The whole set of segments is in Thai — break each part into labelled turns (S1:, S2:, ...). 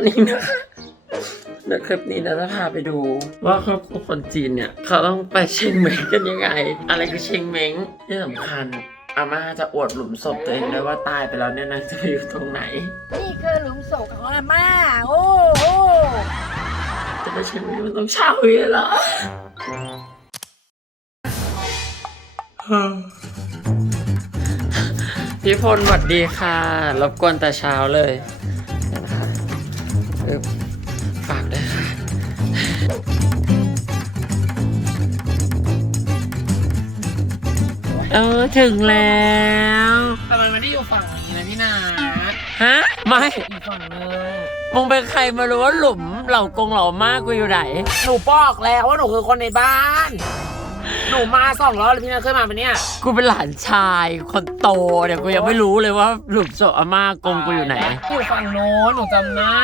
S1: วันนี้นะคะเดี๋ยวคลิปนี้เราจะพาไปดูว่าครอบครัวคนจีนเนี่ยเขาต้องไปเชงเม้งกันยังไงอะไรคือเชงเม้งที่สำคัญอาม่าจะอวดหลุมศพตัวเองด้วยว่าตายไปแล้วเนี่ยนางจะไปอยู่ตรงไหน
S2: นี่คือหลุมศพของอาม่าโอ้โห
S1: จะไปเชงเม้งมันต้องเช่าอีกเหรอพี่พลสวัสดีค่ะรบกวนแต่เช้าเลยนะคะฝากด้วยค่ะถึงแล้วแต่มันไม่ได้อยู่ฝั่งนี้นะพี่นาฮะไม่อีกฝั่งนึงมึงเป็นใครมารู้ว่าหลุมเหล่ากงเหล่ามากกูอยู่ไหน
S2: หนูบอกแล้วว่าหนูคือคนในบ้านหนูมา2 รอบแล้วพี่นาเคยมาปะเนี่ย
S1: กูเป็นหลานชายคนโตเนี่ยกูยังไม่รู้เลยว่าหลุมศพอาม่ากงกูอยู่ไหน
S2: อยู่ฝั่งโน้นหนูจำได้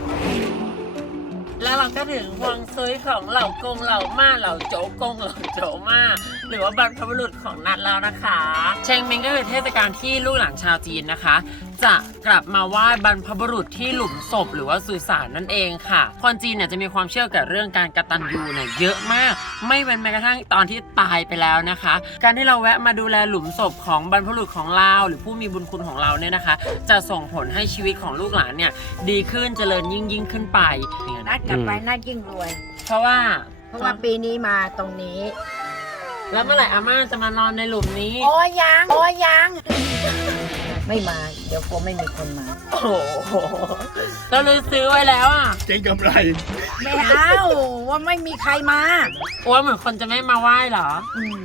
S1: แล้วเราก็ถึงฮวงซุยของเหล่ากงเหล่าม่าเหล่าโจกงเหล่าโจม่าหรือว่าบรรพบุรุษของนัดแล้วนะคะเชงเม้งก็คือเทศกาลที่ลูกหลานชาวจีนนะคะจะกลับมาไหว้บรรพบุรุษที่หลุมศพหรือว่าสุสานนั่นเองค่ะคนจีนเนี่ยจะมีความเชื่อเกี่ยวกับเรื่องการกตัญญูเนี่ยเยอะมากไม่เว้นแม้กระทั่งตอนที่ตายไปแล้วนะคะการที่เราแวะมาดูแลหลุมศพของบรรพบุรุษของเราหรือผู้มีบุญคุณของเราเนี่ยนะคะจะส่งผลให้ชีวิตของลูกหลานเนี่ยดีขึ้นเจริญยิ่งขึ้นไป
S2: นัดกลับไปนัดยิ่งรวย
S1: เพราะว่า
S2: ปีนี้มาตรงนี้
S1: แล้วเมื่อไหร่อาม่าจะมานอนในหลุมนี้
S2: โอ้ยังไม่มาเดี๋ยวกลัวไม่มีคนมา
S1: โอ้โหเราเลยซื้อไว้แล้วอ่ะ
S3: เจ๊งกำไร
S2: ไม่เอาว่าไม่มีใครมา
S1: อ้วนเหมือนคนจะไม่มาไหว้เหรอ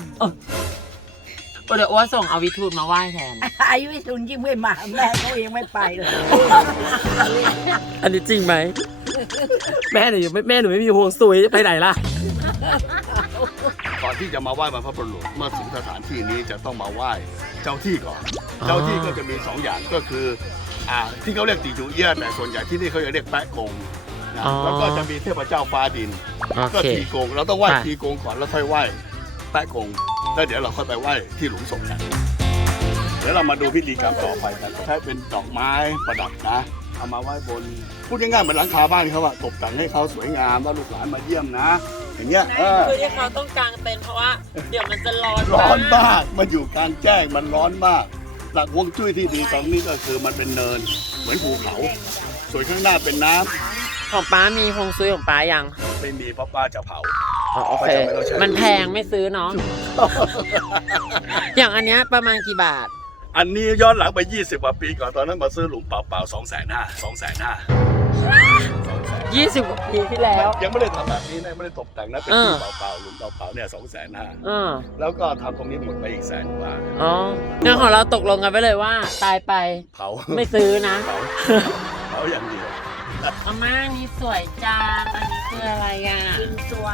S1: เดี๋ยวอ้วนส่งเอาวิทูลมาไหว้แทน
S2: อายุวิทูลยิ่งไม่มาแม่เขาเองไม่ไปเลย
S1: อันนี้จริงไหมแม่หนูไม่มีห่วงซุยไปไหนล่ะ
S3: ก่อนที่จะมาไหว้บรรพบุรุษเมื่อถึงสถานที่นี้จะต้องมาไหว้เจ้าที่ก่อนเจ้าที่ก็จะมี2 อย่างก็คือที่เขาเรียกตีจูเอี้ยแต่ส่วนใหญ่ที่นี่เขาจะเรียกแปะกงนะแล้วก็จะมีเทพเจ้าฟ้าดินก็ตีกงเราต้องไหว้ตีกงก่อนแล้วค่อยไหว้แปะกงแล้วเดี๋ยวเราค่อยไปไหว้ที่หลุมศพกันเดี๋ยวเรามาดูพิธีกรรมต่อไปกันใช้เป็นดอกไม้ประดับนะเอามาไหว้บนพูดง่ายๆเหมือนหลังคาบ้านเขาอะตกแต่งให้เขาสวยงามว่าลูกหลานมาเยี่ยมนะอย่างเงี้ย
S1: คือที่เขาต้องกางเต็นท์เพราะว่าเดี๋ยวมันจะร้อน
S3: มากมันอยู่กลางแจ้งมันร้อนมากหลักฮวงจุ้ยที่ดีตรงนี้ก็คือมันเป็นเนินเหมือนภูเขาส่วนข้างหน้าเป็นน้
S1: ำของป้ามีฮวงซุยของป้ายัง
S3: ไม่มีเพราะป้าจะเผา
S1: โอเคมันแพงไม่ซื้อเนาะอย่างอันเนี้ยประมาณกี่บาท
S3: อันนี้ย้อนหลังไป20 กว่าปีก่อนตอนนั้นมาซื้อหลุมเปล่าๆ250,000
S1: 20 กว่าปีที่แล้ว
S3: ยังไม่ได้ทำแบบนี้นะไม่ได้ตกแต่งนะเป็นที่เปล่าๆหลุมเปล่าๆเนี่ย250,000แล้วก็ทำตรงนี้หมดไปอีก100,000 กว่า
S1: อ๋อเรื่องของเราตกลงกันไปเลยว่าตายไป
S3: เผา
S1: ไม่ซื้อนะ
S3: เผาอย่างเดียว
S1: อาม่านี่สวยจังอันนี้คืออะไรอ่ะ
S2: กิมซัว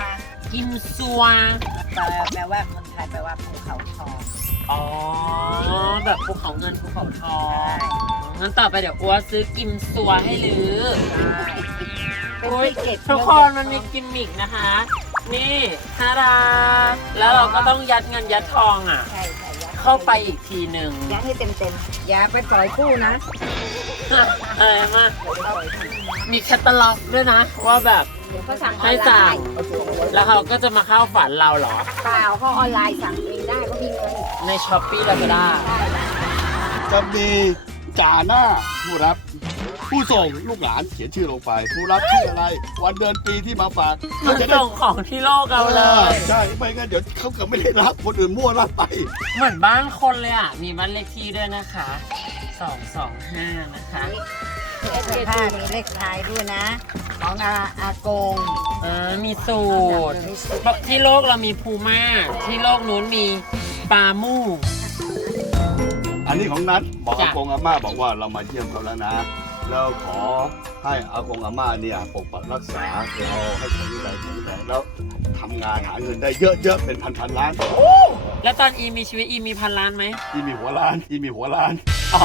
S2: แปลว่าคนไทยแปลว่าภูเขาทอง
S1: อ๋อแบบภูเขาเงินภูเขาทองงั้นต่อไปเดี๋ยวอัวซื้อกิมซัวให้ลือโอ้ยทุกคนมันมีกิมมิกนะคะนี่ฮาราแล้วเราก็ต้องยัดเงินยัดทองอ่ะเข้าไปอีกทีหนึ่ง
S2: ยัดให้เต็มอย่าไปปล่อยกู้นะ
S1: มามีแคตตาล็อกด้วยนะว่าแบบให้สั่งแล้วเขาก็จะมาเข้าฝันเราเหรอ
S2: เปล่าเขาออนไลน์สั่งเองได้เขามีเงิน
S1: ในช้อปปี้ลาซาด้า
S3: จะมีจ่าหน้าผู้รับผู้ส่งลูกหลานเขียนชื่อลงไปผู้รับชื่ออะไรวันเดือนปีที่มาฝาก
S1: ก็จะส่งของที่โลกเราเลย
S3: ใช่ไม่งั้นเดี๋ยวเขาก็ไม่ได้รับคนอื่นมั่วรับไป
S1: เหมือนบ้านคนเลยอ่ะมีบ้านเลขที่ด้วยนะคะ225นะคะ
S2: มีเลขท้ายด้วยนะของอากง
S1: มีสูตรที่โลกเรามีพูม่าที่โลกนู้นมีปลามู่
S3: อันนี้ของนัทบอกอากงอาม่าบอกว่าเรามาเยี่ยมเขาแล้วนะแล้วขอให้อากงอาม่าเนี่ยปกปักรักษาเราให้แข็งแรงแล้วทำงานหาเงินได้เยอะๆเป็นพันล้าน
S1: แล้วตอนอีมีชีวิตอีมี1,000 ล้านไหม
S3: อีมีหัวล้าน
S1: อ๋อ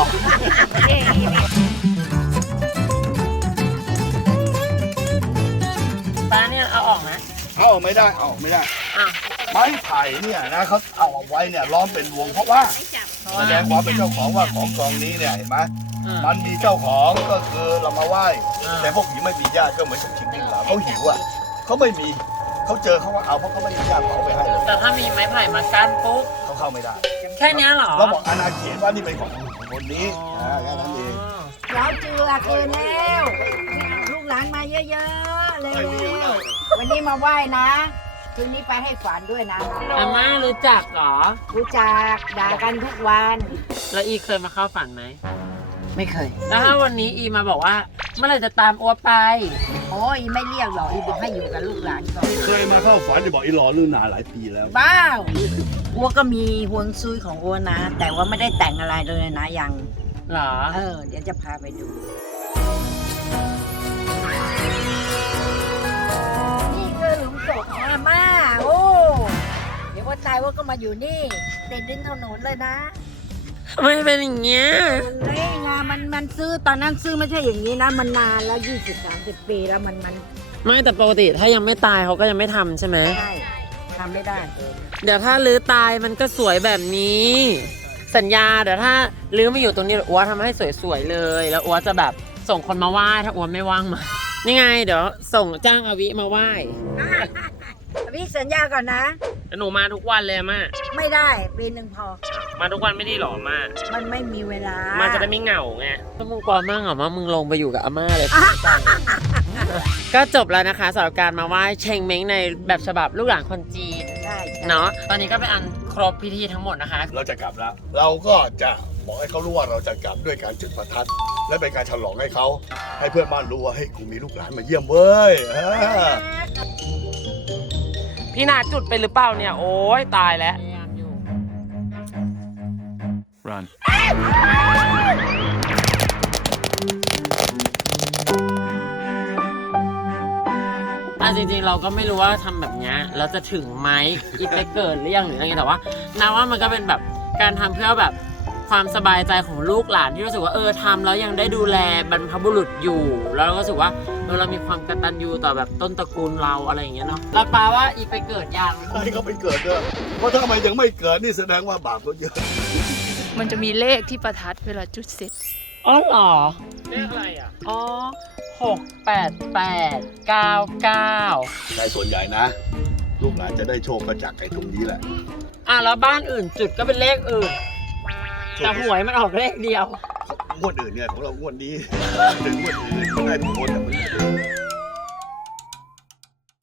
S1: ป้าเนี่ยเอาออกนะ
S3: เอาไม่ได้ไม้ไผ่เนี่ยนะเขาเอาไว้เนี่ยล้อมเป็นวงเพราะว่าแสดงความเป็นเจ้าของว่าของกองนี้เนี่ยเห็นไหมมันมีเจ้าของก็คือเรามาไหว้
S1: อ่า
S3: แต่พวกผีไม่มีญาติก็เหมือนกับชิงวิ่งหลาเขาหิวอ่ะเขาไม่มีเขาเจอเขาว่าเอาเพราะเขาไม่มีญาติเขาเอาไปให้เลย
S1: แต่ถ้ามีไม้ไผ่มากั้นปุ๊บ
S3: เขาเข้าไม่ได้
S1: แค่เนี้ยเหรอ
S3: เราบอกอาณาเขตว่านี่เป็นของคนนี้แค่นั้นเอง
S4: เราเจือคืนแล้วลูกหลานมาเยอะๆเลยวันนี้มาไหว้นะ คืนนี้ไปให้ฝันด้วยนะ
S1: อาม่ารู้จักเหรอ
S4: รู้จักด่ากันทุกวัน
S1: แล้วอีเคยมาเข้าฝันไหม
S4: ไม่เคย
S1: แล้วถ้าวันนี้อีมาบอกว่าเมื่อไหร่จะตามอัวไป
S4: โอ้ยไม่เรียกหรอกอีบอกให้อยู่กับลูกหลานก่อน
S3: เคยมาเข้าฝันจะบอกอีหลอลื่นนานหลายปีแล้ว
S4: บ้าวอัวก็มีฮวงซุยของอัวนะ แต่ว่าไม่ได้แต่งอะไรเลยนะยัง
S1: เหรอ
S4: เดี๋ยวจะพาไปดู นี่คือหลุมศพของอาม่า โอ้ เดี๋ยวว่าตายว่าก็มาอยู่นี่ติดดินถนนเลยนะ
S1: ไม่เป็นอย่างเงี้ย
S4: เลยงานมันซื้อตอนนั้นซื้อไม่ใช่อย่างนี้นะ มันนานแล้ว20-30 ปีแล้วมัน
S1: ไม่แต่ปกติถ้ายังไม่ตายเขาก็ยังไม่ทำใช่ไหม
S4: ใช่ทำไม่ได้
S1: เดี๋ยวถ้าลื้อตายมันก็สวยแบบนี้ สัญญาเดี๋ยวถ้าลื้อมาอยู่ตรงนี้อัวทำให้สวยๆเลย แล้วอัวจะแบบส่งคนมาไหว้ถ้าอัวไม่ว่างมา นี่ไงเดี๋ยวส่งจ้างอวิมาไหว้
S4: พี่สัญญาก่อนนะ
S1: หนูมาทุกวันเลยอาม่า
S4: ไม่ได้ปีหนึ่งพอ
S1: มาทุกวันไม่ได้หรออาม่า
S4: มันไม่มีเวลา
S1: มันจะได้ไม่เหงาไงถ้ามึงกลัวมากเหรอว่ามึงลงไปอยู่กับอาม่าเลย ก็จบแล้วนะคะสำหรับการมาไหว้เชงเม้งในแบบฉบับลูกหลานคนจีน
S4: ใช่
S1: เนาะตอนนี้ก็เป็นอันครบพิธีทั้งหมดนะคะ
S3: เราจะกลับแล้ว เราก็จะบอกให้เขารู้ว่าเราจะกลับด้วยการจุดประทัด และเป็นการฉลองให้เขาให้เพื่อนบ้านรู้ว่าเฮ้ยกูมีลูกหลานมาเยี่ยมเว้ย
S1: พี่นาจุดไปหรือเปล่าเนี่ย โอ้ยตายแล้ว
S5: Run.
S1: จริงๆเราก็ไม่รู้ว่าทำแบบเนี้ยเราจะถึงไหมอีกไปเกิดหรือยังหรืออะไรเงี้ยแต่ว่านาว่ามันก็เป็นแบบการทำเพื่อแบบความสบายใจของลูกหลานที่รู้สึกว่าทำแล้วยังได้ดูแลบรรพบุรุษอยู่ แล้วเราก็รู้สึกว่าเรามีความกตัญญูต่อแบบต้นตระกูลเราอะไรอย่างเงี้ยเนาะแล้วปาว่าอีกไปเกิดยัง
S3: ให้เขาไปเกิดด้วยเพราะถ้าทำไมยังไม่เกิดนี่แสดงว่าบาปเขาเยอะ
S6: มันจะมีเลขที่ประทัดเวลาจุดเสร็จ
S1: อ๋อเหรอเลขอะไรอ่ะอ๋อ68899
S3: ในส่วนใหญ่นะ ลูกหลานจะได้โชคก็จากไอ้ตรงนี้แหละ
S1: แล้วบ้านอื่นจุดก็เป็นเลขอื่นแต่หวยมันออกเลขเดียว
S3: งวดอื่นเนี่ยของเรางวดนี้ถึงงวดอื่นไม่ได้ทุกคนแต่มัน